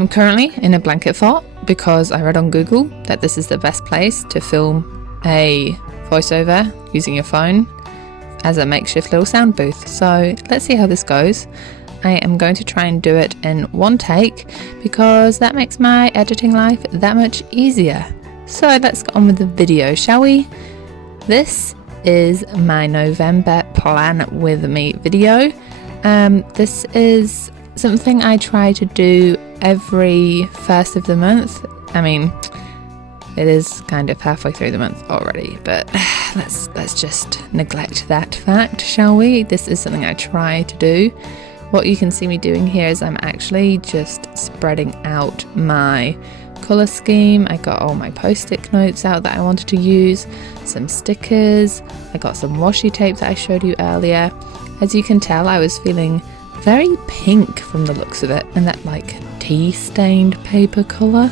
I'm currently in a blanket fort because I read on Google that this is the best place to film a voiceover using your phone as a makeshift little sound booth. So let's see how this goes. I am going to try and do it in one take because that makes my editing life that much easier. So let's get on with the video, shall we? This is my November plan with me video. This is something I try to do every first of the month. I mean, it is kind of halfway through the month already, but let's just neglect that fact, shall we? This is something I try to do. What you can see me doing here is I'm actually just spreading out my colour scheme. I got all my post-it notes out that I wanted to use, some stickers, I got some washi tape that I showed you earlier. As you can tell, I was feeling very pink from the looks of it, and that like tea-stained paper colour.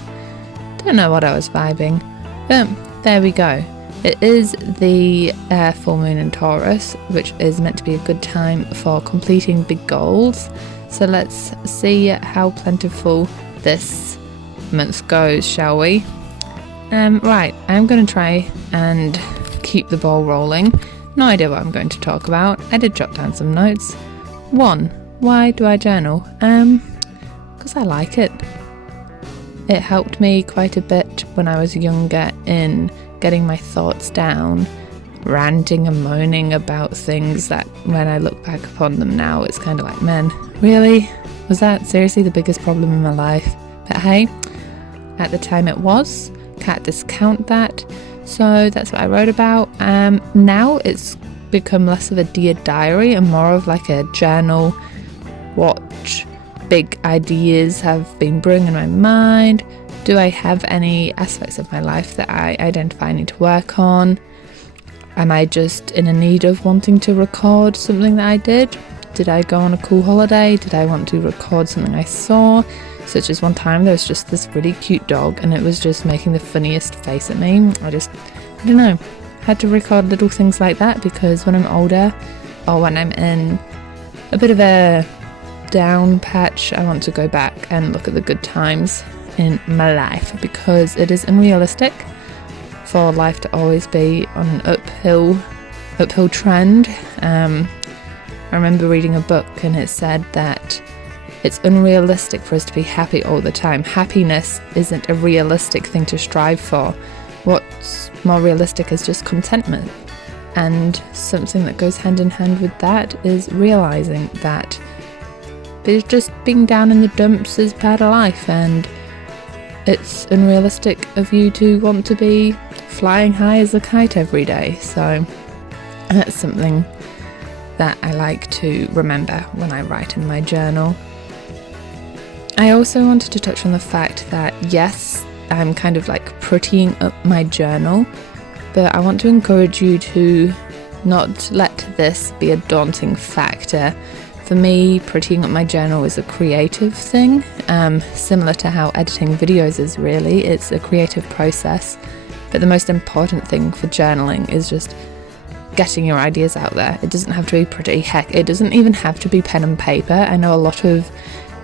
Don't know what I was vibing, but there we go. It is the full moon in Taurus, which is meant to be a good time for completing big goals. So let's see how plentiful this month goes, shall we? Right, I'm going to try and keep the ball rolling. No idea what I'm going to talk about. I did jot down some notes. 1. Why do I journal? Because I like it. It helped me quite a bit when I was younger in getting my thoughts down, ranting and moaning about things that when I look back upon them now, it's kind of like, man, really? Was that seriously the biggest problem in my life? But hey, at the time it was. Can't discount that. So that's what I wrote about. Now it's become less of a dear diary and more of like a journal. What big ideas have been brewing in my mind? Do I have any aspects of my life that I identify I need to work on? Am I just in a need of wanting to record something that I did? Did I go on a cool holiday? Did I want to record something I saw? Such as one time there was just this really cute dog and it was just making the funniest face at me. I don't know, had to record little things like that because when I'm older or when I'm in a bit of a down patch, I want to go back and look at the good times in my life because it is unrealistic for life to always be on an uphill trend. I remember reading a book and it said that it's unrealistic for us to be happy all the time. Happiness isn't a realistic thing to strive for. What's more realistic is just contentment. And something that goes hand in hand with that is realizing that just being down in the dumps is part of life, and it's unrealistic of you to want to be flying high as a kite every day. So that's something that I like to remember when I write in my journal. I also wanted to touch on the fact that yes, I'm kind of like prettying up my journal, but I want to encourage you to not let this be a daunting factor. For me, prettying up my journal is a creative thing, similar to how editing videos is really. It's a creative process, but the most important thing for journaling is just getting your ideas out there. It doesn't have to be pretty. Heck, it doesn't even have to be pen and paper. I know a lot of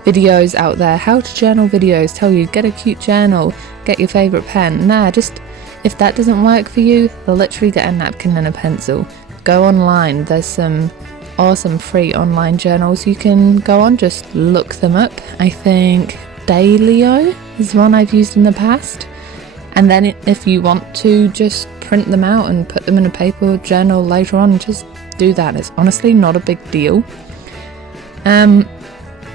videos out there, how to journal videos, tell you get a cute journal, get your favourite pen. Nah, just if that doesn't work for you, literally get a napkin and a pencil. Go online, there's some awesome free online journals you can go on, just look them up. I think Dailyo is one I've used in the past, and then if you want to just print them out and put them in a paper journal later on, just do that. It's honestly not a big deal.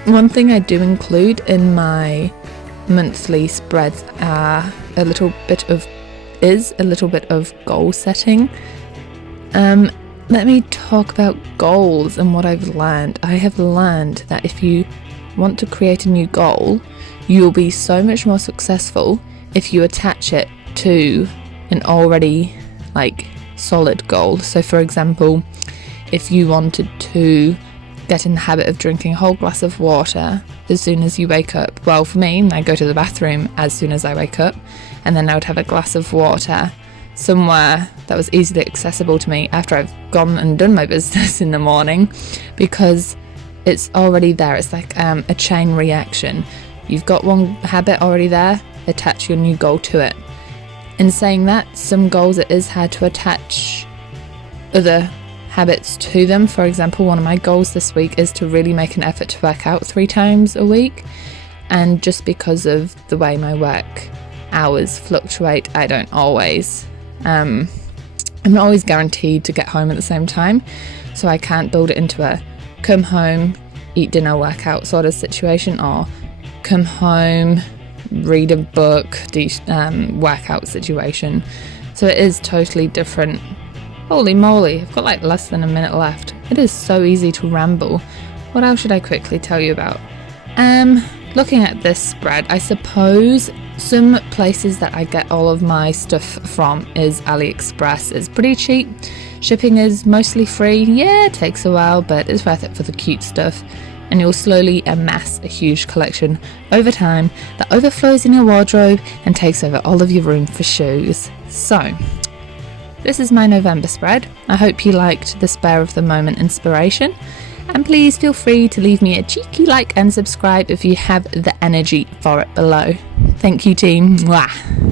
One thing I do include in my monthly spreads are a little bit of goal setting. Let me talk about goals and what I've learned. I have learned that if you want to create a new goal, you'll be so much more successful if you attach it to an already solid goal. So for example, if you wanted to get in the habit of drinking a whole glass of water as soon as you wake up, well, for me, I go to the bathroom as soon as I wake up, and then I would have a glass of water somewhere that was easily accessible to me after I've gone and done my business in the morning, because it's already there. It's like a chain reaction. You've got one habit already there, attach your new goal to it. In saying that, some goals it is hard to attach other habits to them. For example, one of my goals this week is to really make an effort to work out 3 times a week, and just because of the way my work hours fluctuate, I don't always I'm not always guaranteed to get home at the same time, so I can't build it into a come home, eat dinner, workout sort of situation, or come home, read a book, workout situation. So it is totally different. Holy moly, I've got like less than a minute left. It is so easy to ramble. What else should I quickly tell you about? Looking at this spread, I suppose some places that I get all of my stuff from is AliExpress. It's pretty cheap. Shipping is mostly free. Yeah, it takes a while, but it's worth it for the cute stuff. And you'll slowly amass a huge collection over time that overflows in your wardrobe and takes over all of your room for shoes. So, this is my November spread. I hope you liked the spare of the moment inspiration. And please feel free to leave me a cheeky like and subscribe if you have the energy for it below. Thank you, team. Mwah.